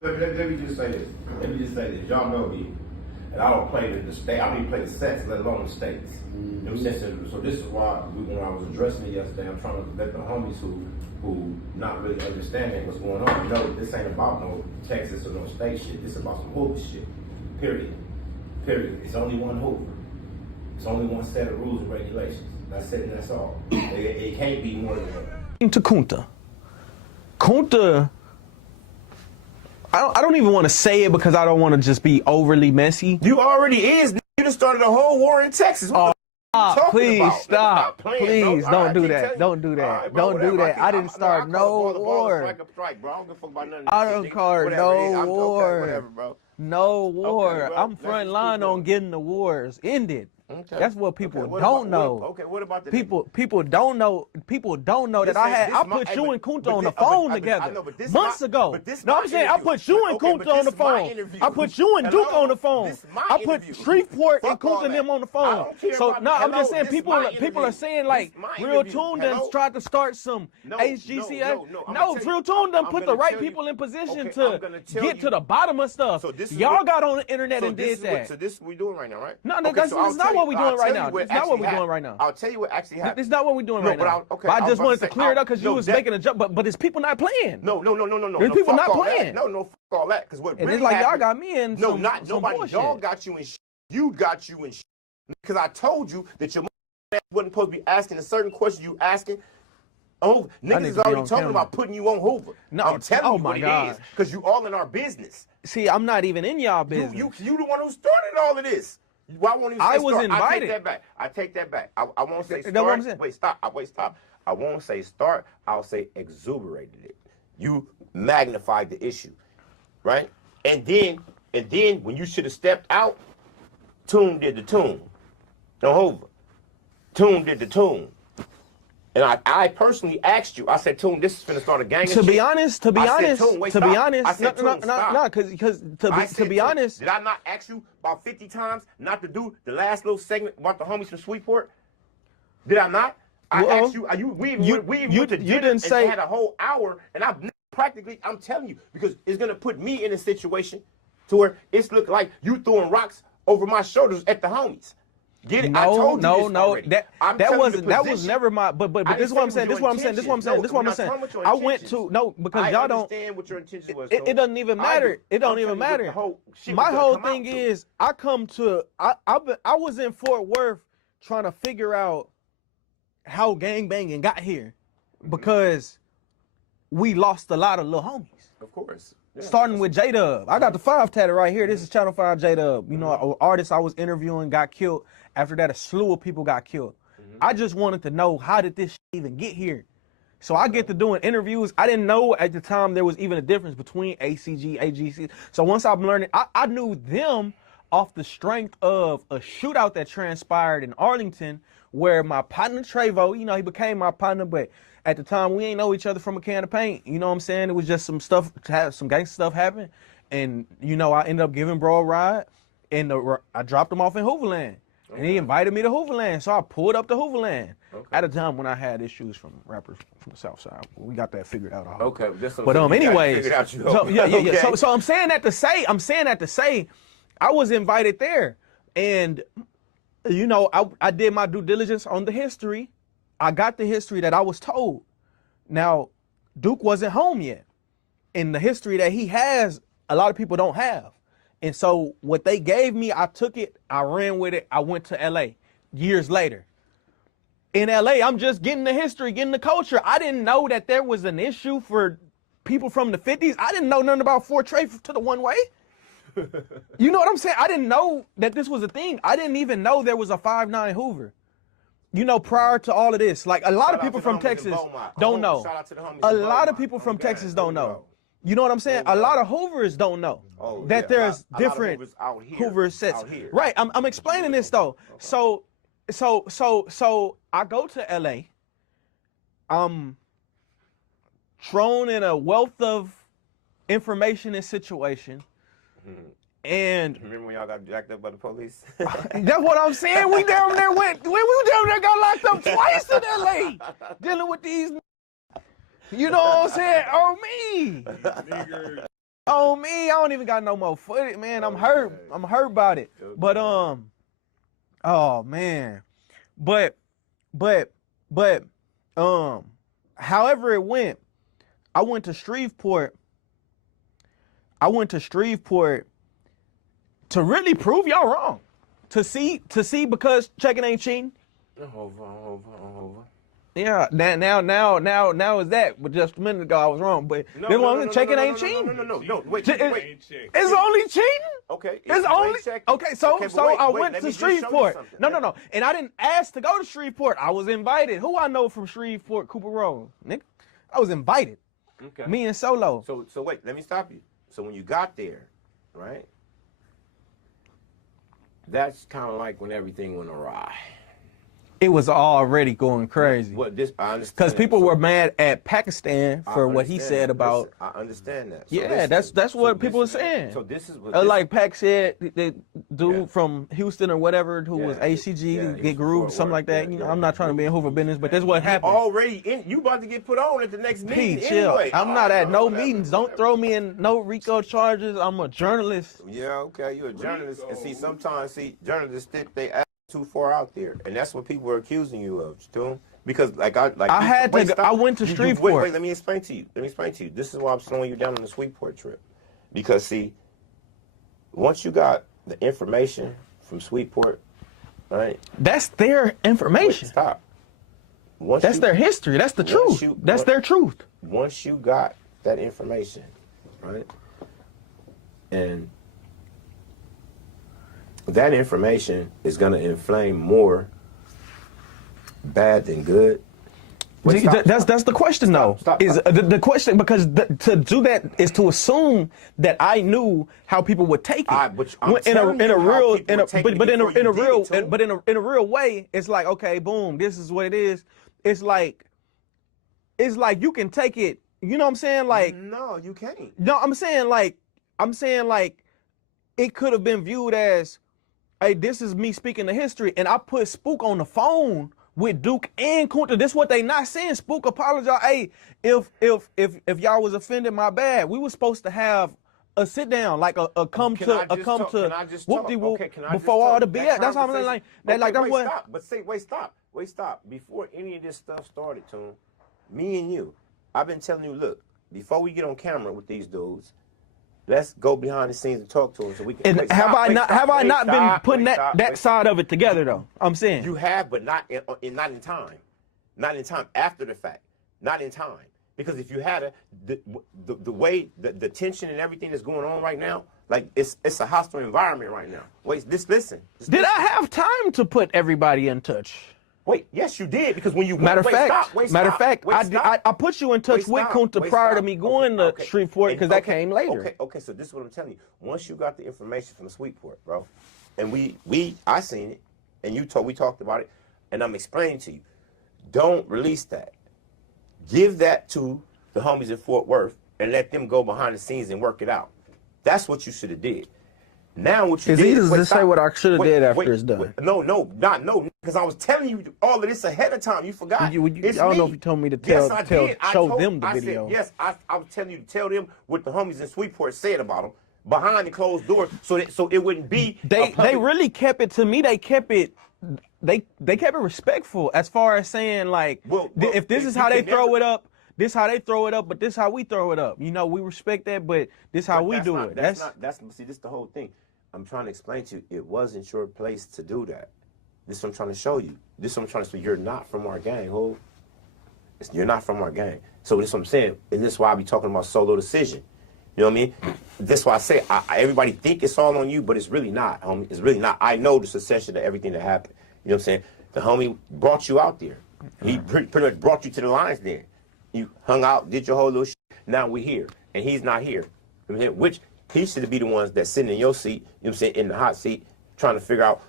Let me just say this. Y'all know me. And I don't play the state. I don't even play the sets, let alone the states. So this is why when I was addressing it yesterday, I'm trying to let the homies who not really understanding what's going on know this ain't about no Texas or no state shit. This is about some Hoover shit. Period. It's only one Hoover. It's only one set of rules and regulations. That's it and that's all. It can't be more than that. To Kunta, I don't even want to say it because I don't want to just be overly messy. You already is. You just started a whole war in Texas. Please stop. Please don't do that. Don't do that. Don't do that. I didn't start no war. I don't call no war. No war. I'm front line on getting the wars ended. Okay. That's what people don't know. What about the people don't know. People don't know that I put you and Kunta on the phone together months ago. No, I'm saying I put you and Kunta on the phone. I put you and Duke on the phone. I put Shreveport and Kunta and them on the phone. So no, I'm just saying people are saying like Real Toon done tried to start some HGCA. No, Real Toon done put the right people in position to get to the bottom of stuff. Y'all got on the internet and did that. So this is what we doing right now, right? No, that's not what we're doing right now. It's not what we're doing right now. I'll tell you what actually happened. It's not what we're doing right now. I just wanted to clear it up because you was making a joke, but it's people not playing. No. There's people not playing. No, fuck all that. Because what really it's like y'all got me in some nobody. Y'all got you in shit. You got you in shit. Because I told you that your wasn't supposed to be asking a certain question you asking. Oh, niggas is already talking about putting you on Hoover. No, I'm telling you what it is. Because you all in our business. See, I'm not even in y'all business. You the one who started all of this. Why won't you say I was start? Invited. I take that back. I won't say start. Wait, stop. I won't say start. I'll say exuberated it. You magnified the issue, right? And then when you should have stepped out, Toon did the Toon. No Hoover. Toon did the Toon. And I personally asked you. I said, Toon, this is finna start a gang. To be honest, no, did I not ask you about 50 times not to do the last little segment about the homies from Sweetport? Did I not? I asked you. You didn't say had a whole hour, and I'm telling you because it's gonna put me in a situation to where it's look like you throwing rocks over my shoulders at the homies. Get it? No. That was never my. But this is what I'm saying. This is what I'm saying. I went to because y'all don't. Understand what your intention was. It doesn't even matter. It don't even matter. My whole thing is I was in Fort Worth trying to figure out how gangbanging got here because we lost a lot of little homies. Of course. Yeah, starting with J-Dub. I got the 5 tatted right here. This is Channel 5 J-Dub. You know, an artist I was interviewing got killed. After that, a slew of people got killed. I just wanted to know, how did this even get here? So I get to doing interviews. I didn't know at the time there was even a difference between ACG, AGC. So once I'm learning, I knew them off the strength of a shootout that transpired in Arlington where my partner Trevo, you know, he became my partner, but at the time we ain't know each other from a can of paint. You know what I'm saying? It was just some stuff, some gangster stuff happened. And, you know, I ended up giving bro a ride and I dropped him off in Hooverland. And he invited me to Hooverland, so I pulled up to Hooverland. At a time when I had issues from rappers from the South Side. We got that figured out. Okay, but anyways, so I'm saying that to say, I was invited there, and you know, I did my due diligence on the history. I got the history that I was told. Now, Duke wasn't home yet, and the history that he has, a lot of people don't have. And so what they gave me, I took it, I ran with it, I went to LA years later. In LA, I'm just getting the history, getting the culture. I didn't know that there was an issue for people from the 50s. I didn't know nothing about Fort Trey to the one way. You know what I'm saying? I didn't know that this was a thing. I didn't even know there was a 5'9" Hoover. You know, prior to all of this, like a lot of people from Texas don't know. A lot of people from Texas don't know. You know what I'm saying? A lot of Hoovers don't know that there's different Hoover sets. Right. I'm explaining this though. So I go to LA. I'm thrown in a wealth of information and situation. And remember when y'all got jacked up by the police? That's what I'm saying. We down there got locked up twice in LA dealing with these. You know what I'm saying? Oh, me. Oh me, I don't even got no more footage, man. I'm hurt. I'm hurt about it. Okay. But oh man. But however it went, I went to Shreveport to really prove y'all wrong. To see because checking ain't cheating. Hoover. Yeah, now is that? But just a minute ago I was wrong. But checking ain't cheating. No. Wait. It's only cheating. Okay. It's only checking. okay. So I went to Shreveport. No. No, and I didn't ask to go to Shreveport. I was invited. Who I know from Shreveport, Cooper Road, nigga? I was invited. Okay. Me and Solo. So wait, let me stop you. So when you got there, right? That's kind of like when everything went awry. It was already going crazy. What this I understand. Because people were mad at Pakistan for what he said about. Listen, I understand that. So yeah, that's what people were saying. So this is what like Pac said, the dude from Houston or whatever who was ACG get grooved, something like that. You know, I'm not trying to be in Hoover business, but that's what happened. You about to get put on at the next meeting. Chill. Anyway. I'm not at no meetings. Don't throw me in no RICO charges. I'm a journalist. Yeah, okay, you're a journalist, and sometimes journalists think they act too far out there, and that's what people are accusing you of, Toon. Because I went to Shreveport. Wait, let me explain to you. This is why I'm slowing you down on the Shreveport trip. Because see, once you got the information from Shreveport, right? That's their information. Wait, stop. That's their history. That's the truth. That's their truth. Once you got that information, right? And that information is going to inflame more bad than good. Wait, that's the question, though. Stop. Is the question, because to do that is to assume that I knew how people would take it. But in a real way, it's like, okay, boom, this is what it is. It's like you can take it. You know what I'm saying? Like, no, you can't. No, I'm saying like it could have been viewed as, hey, this is me speaking the history, and I put Spook on the phone with Duke and Kunta. This is what they not saying. Spook apologize. Hey, if y'all was offended, my bad. We were supposed to have a sit down, like a come to whoop de whoop before all the BS. That's how I'm saying. Wait, stop. Before any of this stuff started, Toon, me and you, I've been telling you, look, before we get on camera with these dudes, let's go behind the scenes and talk to them so we can. And have I not been putting that side of it together though? I'm saying you have, but not in time, not in time after the fact, not in time. Because if you had the way the tension and everything that's going on right now, like it's a hostile environment right now. Listen. Did I have time to put everybody in touch? Wait, yes, you did, because when you matter of fact, I put you in touch with Kunta prior to me going to Shreveport, because that came later. Okay, so this is what I'm telling you. Once you got the information from the Shreveport, bro, and I seen it, and we talked about it, and I'm explaining to you, don't release that. Give that to the homies in Fort Worth and let them go behind the scenes and work it out. That's what you should have did. Now what you did is to say what I should have did after it's done. No, because I was telling you all of this ahead of time. You forgot. I don't know if you told me to show them the video. I was telling you to tell them what the homies in Shreveport said about them behind the closed doors, so it wouldn't be. They really kept it to me. They kept it respectful as far as saying like, if this is how they throw it up. This how they throw it up, but this how we throw it up. You know, we respect that, but this how we do it. See, this is the whole thing. I'm trying to explain to you, it wasn't your place to do that. This is what I'm trying to show you. This is what I'm trying to say. You're not from our gang, ho. You're not from our gang. So this is what I'm saying, and this is why I be talking about solo decision. You know what I mean? That's why I say everybody think it's all on you, but it's really not, homie. It's really not. I know the succession of everything that happened. You know what I'm saying? The homie brought you out there. He pretty much brought you to the lines there. You hung out, did your whole little shit. Now we here, and he's not here. Which he should be the ones that's sitting in your seat, you know what I'm saying, in the hot seat, trying to figure out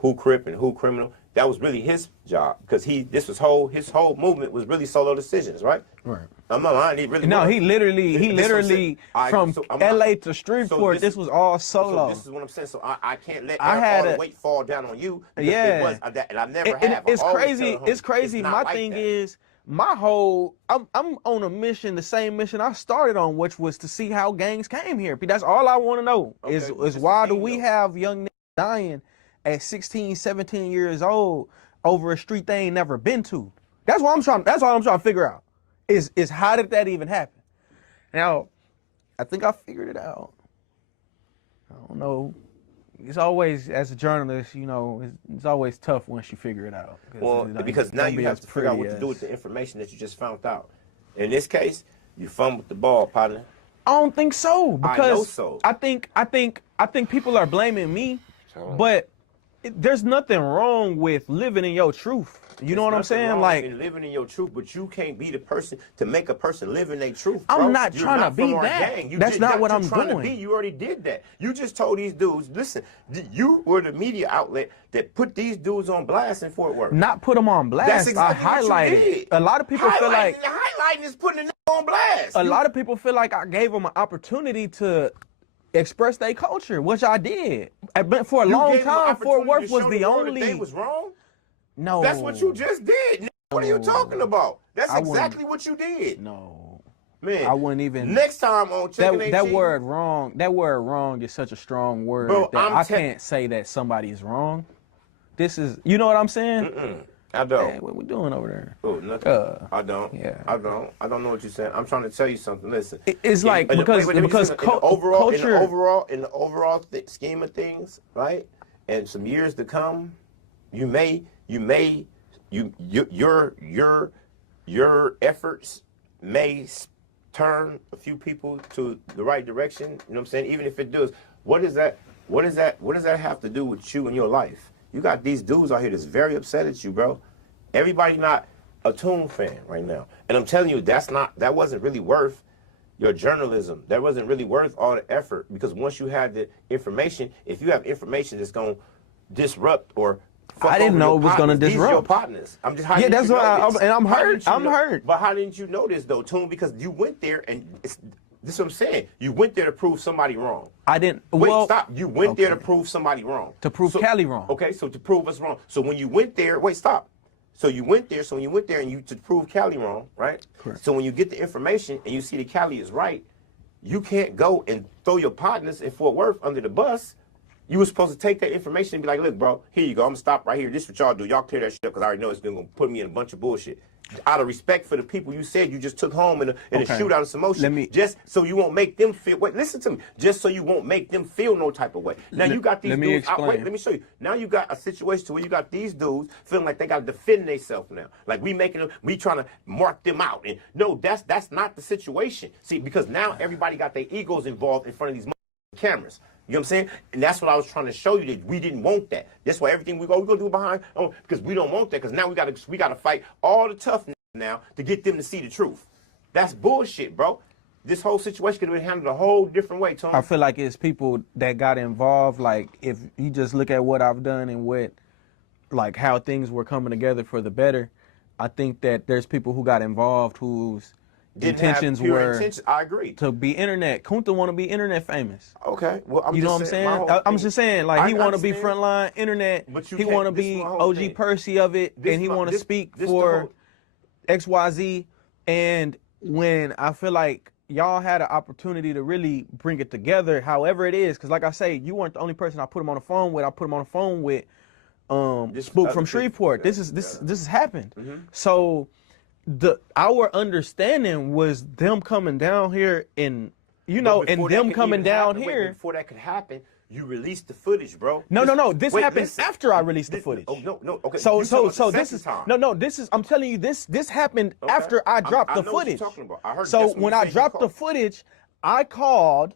who crip and who criminal. That was really his job, because his whole movement was really solo decisions, right? Right. I'm not lying. He really no, was. he literally from LA to Shreveport. This was all solo. So this is what I'm saying. So I can't let all the weight fall down on you. Yeah. And I never have. It's crazy. My thing is, I'm on a mission, the same mission I started on, which was to see how gangs came here. That's all I want to know is why do we have young niggas dying at 16, 17 years old over a street they ain't never been to? That's all I'm trying to figure out. Is how did that even happen? Now, I think I figured it out. I don't know. It's always, as a journalist, you know, it's always tough once you figure it out. Well, because now you have to figure out what to do with the information that you just found out. In this case, you fumbled the ball, partner. I don't think so, because I know so. I think people are blaming me, but there's nothing wrong with living in your truth. You know what I'm saying? Like living in your truth, but you can't be the person to make a person live in their truth. Bro. I'm not trying to be that. That's not what I'm doing. You already did that. You just told these dudes, listen, you were the media outlet that put these dudes on blast in Fort Worth. Not put them on blast. That's exactly I highlighted. What you did. A lot of people feel like highlighting is putting them on blast. A lot of people feel like I gave them an opportunity to express their culture, which I did. But for a long time, Fort Worth was the only. They was wrong. No. That's what you just did. What are you talking about? That's exactly what you did. No. Man, I wouldn't even. Next time on Checking that word wrong. That word wrong is such a strong word, bro, that I can't say that somebody is wrong. This is, you know what I'm saying? I don't. Hey, what we doing over there? Oh, nothing. I don't. Yeah. I don't know what you're saying. I'm trying to tell you something. Listen. It's like because in the overall scheme of things, right? And some years to come, your efforts may turn a few people to the right direction. You know what I'm saying? Even if it does, what does that have to do with you and your life? You got these dudes out here that's very upset at you, bro. Everybody not a Toon fan right now. And I'm telling you, that wasn't really worth your journalism. That wasn't really worth all the effort, because once you had the information, if you have information that's going to disrupt or I didn't know it was going to disrupt. These are your partners. I'm just yeah, that's why I'm hurt. I'm hurt. But how didn't you know this though, Toon? Because you went there and this is what I'm saying. You went there to prove somebody wrong. I didn't. Wait, stop. You went there to prove somebody wrong. To prove Cali wrong. Okay, so to prove us wrong. So when you went there, wait, stop. So you went there. So when you went there and you to prove Cali wrong, right? Correct. So when you get the information and you see that Cali is right, you can't go and throw your partners in Fort Worth under the bus. You were supposed to take that information and be like, look, bro, here you go. I'm going to stop right here. This is what y'all do. Y'all clear that shit up because I already know it's going to put me in a bunch of bullshit. Out of respect for the people you said you just took home in a shootout of some motion. Just so you won't make them feel, wait, listen to me. Just so you won't make them feel no type of way. Now you got these dudes, wait, let me show you. Now you got a situation where you got these dudes feeling like they got to defend themselves now. Like we trying to mark them out. And no, that's not the situation. See, because now everybody got their egos involved in front of these cameras. You know what I'm saying? And that's what I was trying to show you, that we didn't want that. That's why everything we're going to do behind, because we don't want that. Because now we got to fight all the tough now to get them to see the truth. That's bullshit, bro. This whole situation could have been handled a whole different way, Tony. I feel like it's people that got involved. Like if you just look at what I've done and like how things were coming together for the better, I think that there's people who got involved whose intentions were I agree. To be internet. Kunta want to be internet famous. Okay. Well, you know what I'm saying? I'm just saying, like, he want to be frontline internet. He want to be OG Percy of it, and he want to speak for XYZ. And when I feel like y'all had an opportunity to really bring it together, however it is, because like I say, you weren't the only person I put him on the phone with. I put him on the phone with Spook from Shreveport. This has happened. So our understanding was them coming down here and them coming down here. Before that could happen, you released the footage, bro. No. This happened after I released the footage. Oh no. Okay. So this is this is, I'm telling you, this happened after I dropped the footage. What you're talking about. I heard. So when I dropped the footage, I called,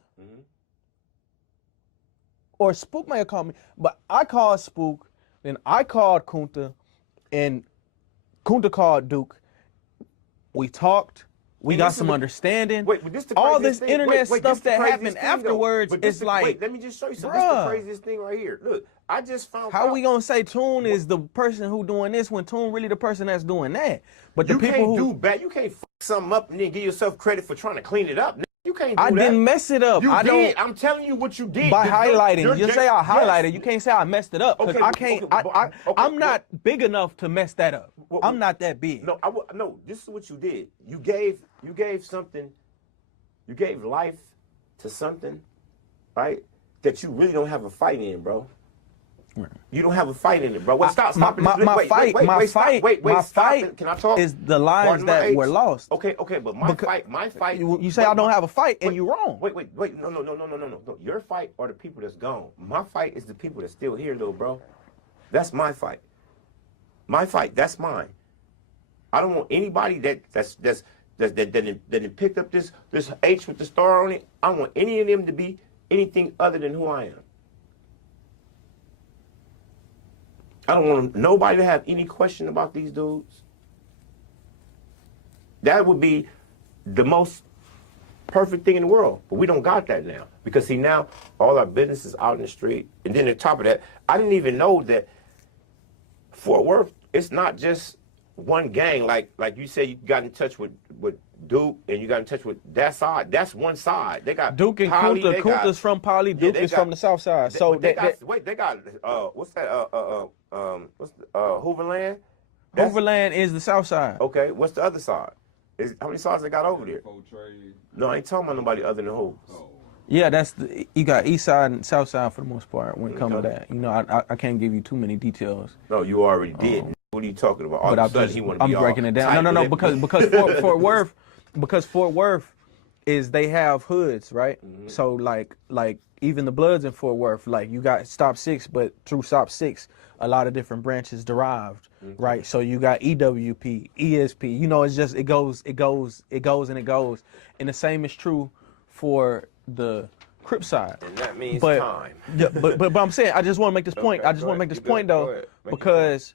or Spook may have called me, but I called Spook, then I called Kunta, and Kunta called Duke. We talked. We got some understanding. Wait, but this the all this thing. internet stuff that happened afterwards, it's like, wait, let me just show you something. This is the craziest thing right here. Look, I just found out. How we gonna say Toon is the person who doing this when Toon really the person that's doing that? But the people who do bad, you can't fuck something up and then give yourself credit for trying to clean it up. You can't do I that. didn't mess it up. You I did. don't. I'm telling you what you did. By highlighting, you say I highlighted. Yes. You can't say I messed it up because Okay, I can't. okay, I'm not big enough to mess that up. Well, I'm not that big. No, no. This is what you did. You gave something. You gave life to something, right? That you really don't have a fight in, bro. You don't have a fight in it, bro. Wait, stop. My fight. Can I talk? Is the lives that were lost. Okay, but my fight. You say I don't have a fight, and you're wrong. Wait. No. Your fight are the people that's gone. My fight is the people that's still here, though, bro. That's my fight. My fight. That's mine. I don't want anybody that picked up this H with the star on it. I don't want any of them to be anything other than who I am. I don't want nobody to have any question about these dudes. That would be the most perfect thing in the world. But we don't got that now. Because see, now all our business is out in the street. And then on top of that, I didn't even know that Fort Worth, it's not just one gang. Like you said, you got in touch with Duke and you got in touch with that side. That's one side. They got Duke and Poly, Kunta's. Kunta's from Poly. Duke is from the South Side. So they got what's that? Hooverland. Hooverland is the South Side. Okay, what's the other side? How many sides they got over there? No, I ain't talking about nobody other than Hoover. Yeah, you got East Side and South Side for the most part when it comes to that. You know, I can't give you too many details. No, you already did. What are you talking about? All but of a sudden, he want to be I'm breaking it down. No, because Fort Worth is they have hoods, right? Mm-hmm. So like even the Bloods in Fort Worth, like you got Stop 6, but through Stop 6, a lot of different branches derived, right? So you got EWP, ESP. You know, it's just it goes, and the same is true for the Crip side. And that means time. Yeah, but I'm saying I just want to make this point. Okay, I just want to make this point though, because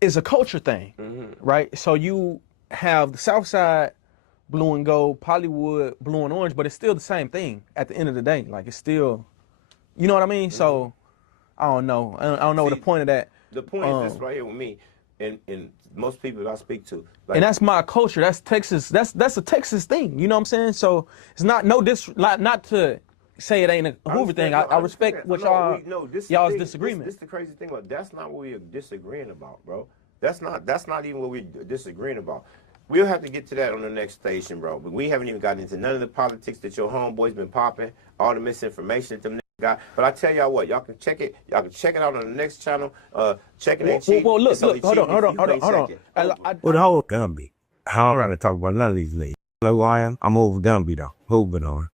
it's a culture thing, right? So you have the South Side blue and gold, Hollywood blue and orange, but it's still the same thing at the end of the day. Like it's still, you know what I mean? So I don't know. I don't know what the point of that. The point is this right here with me, and most people I speak to. Like, and that's my culture. That's Texas. That's a Texas thing. You know what I'm saying? So it's not not to say it ain't a Hoover thing. I respect what y'all's disagreement. This is the crazy thing about that's not what we're disagreeing about, bro. That's not even what we're disagreeing about. We'll have to get to that on the next station, bro. But we haven't even gotten into none of the politics that your homeboys been popping, all the misinformation that them niggas got. But I tell y'all what, y'all can check it. Y'all can check it out on the next channel. Check it ain't cheap. Well, look, hold on. Well, the whole Gumby. I don't want to talk about none of these ladies. You know who I am? I'm over Gumby though. Hoover on.